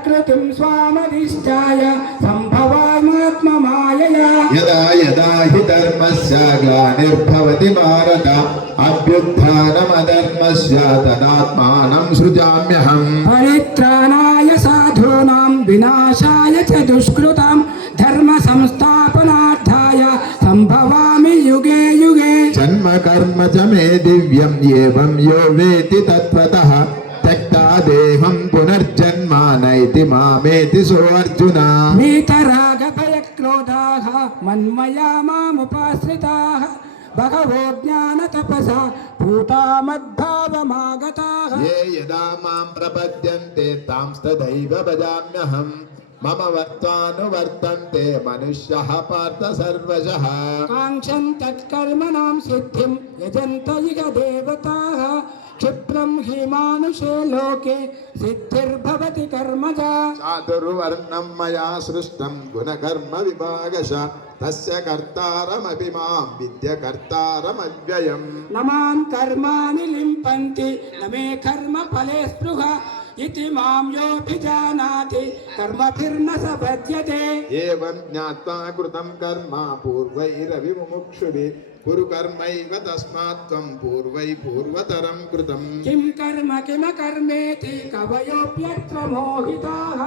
प्रकृतिं स्वामधिष्ठाय सम्भवामात्ममायया यदा यदा हि धर्मस्य ग्लानिर्भवति भारत अभ्युत्थानमधर्मस्य तदात्मानं सृजाम्यहम्। परित्राणाय साधूनां विनाशाय च दुष्कृतां धर्मसंस्थापनार्थाय सम्भवामि युगे युगे। जन्म कर्म च मे दिव्यम् एवं यो वेति तत्त्वतः त्यक्ता देहं पुनर्ज నైతి మామేతి సో అర్జున వీతరాగ భయక్రోధాः మన్మయా మాముపాశ్రితాः బహవో జ్ఞాన తపసా భూతా మద్భావమాగతాः ఏ యదా మాం ప్రపద్యంతే తాంస్తదైవ భజామ్యహం మమ వర్త్వానువర్తంతే మనుష్యః పార్థ సర్వశః. కాంక్షం తత్కర్మణాం సిద్ధిం యజంత ఇగ దేవతాः. క్షిప్రం హి మానుషే లోకే సిద్ధిర్భవతి కర్మజా. చాతుర్వర్ణం మయా సృష్టం గుణకర్మ విభాగశ. తస్య కర్తారమపి మాం విద్య కర్తారమవ్యయం. నమాన్ కర్మాణి లింపంతి నమే కర్మ ఫలే స్పృహ. इति माम योऽपि जानाति कर्मभिर्न स भज्यते एवं ज्ञात्वा कृतं कर्म पूर्वैरविमुक्षुभिः कुरु कर्मैव तस्मात् त्वं पूर्वै पूर्वतरं कृतम्। किं कर्म किम कर्मेति कवयोऽप्यत्र मोहिताः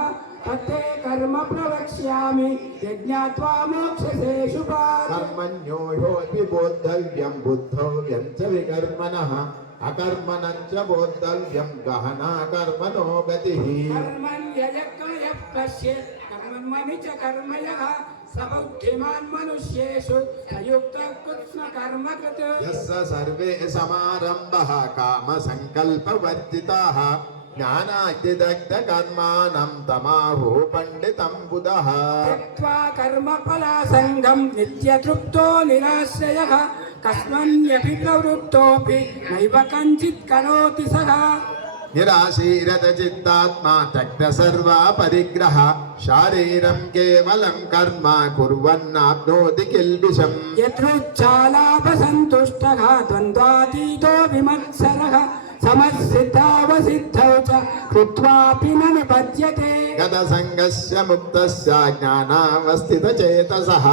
तत्ते कर्म प्रवक्ष्यामि यज्ञात्वा मोक्षसे शुभा कर्मण्यो ह्योऽपि बोद्धव्यं बुद्धव्यं च विकर्मणः अकर्मणञ्च बोद्धव्यं गहना कर्मणो गतिः कर्मन् ययज्ञयः पश्येत् कर्मणि च कर्मयः कृत यस्य सर्वे समारम्भः कामसङ्कल्पवर्जिताः ज्ञानातिदग्धकर्माणं तमाहुः पण्डितं बुधः। त्यक्त्वा कस्मन्यपि प्रवृत्तोऽपि नैव कञ्चित् करोति सः निराशीरतचित्तात्मा त्यक्तसर्वा परिग्रह शारीरं केवलं कर्म कुर्वन्नाप्नोति किल्बिषम् यथोच्चालाभसन्तुष्टः द्वन्द्वातीतो विमत्सरः समसिद्धावसिद्धौ च कृत्वापि न निपद्यते गतसङ्गस्य मुक्तस्य ज्ञानावस्थितचेतसः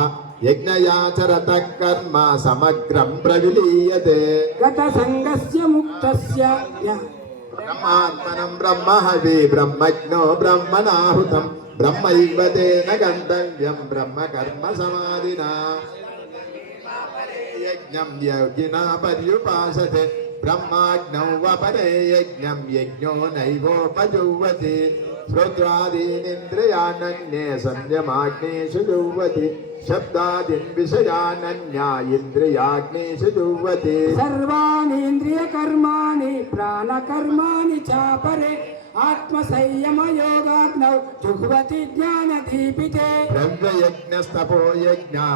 యజ్ఞయాచరత కర్మ సమగ్రం ప్రవిలీయతే. గత సంగస్య ముక్తస్య బ్రహ్మాత్మనం బ్రహ్మహవి బ్రహ్మజ్ఞో బ్రహ్మనాహుతం. బ్రహ్మైవ తేన గంతవ్యం బ్రహ్మ కర్మ సమాధినా. యజ్ఞం యోగినా పర్యుపాసతే. బ్రహ్మాజ్ఞౌ వపరే యజ్ఞం యజ్ఞో నైవోపజువతి श्रोत्रादीनिन्द्रियानन्ये संयमाग्नेषु जुह्वति शब्दादीन् विषयानन्या इन्द्रियाग्नेषु जुह्वति सर्वाणीन्द्रियकर्माणि प्राणकर्माणि चापरे आत्मसंयमयोगाग्नौ जुह्वति ज्ञानदीपिते ब्रह्मयज्ञस्तपो यज्ञा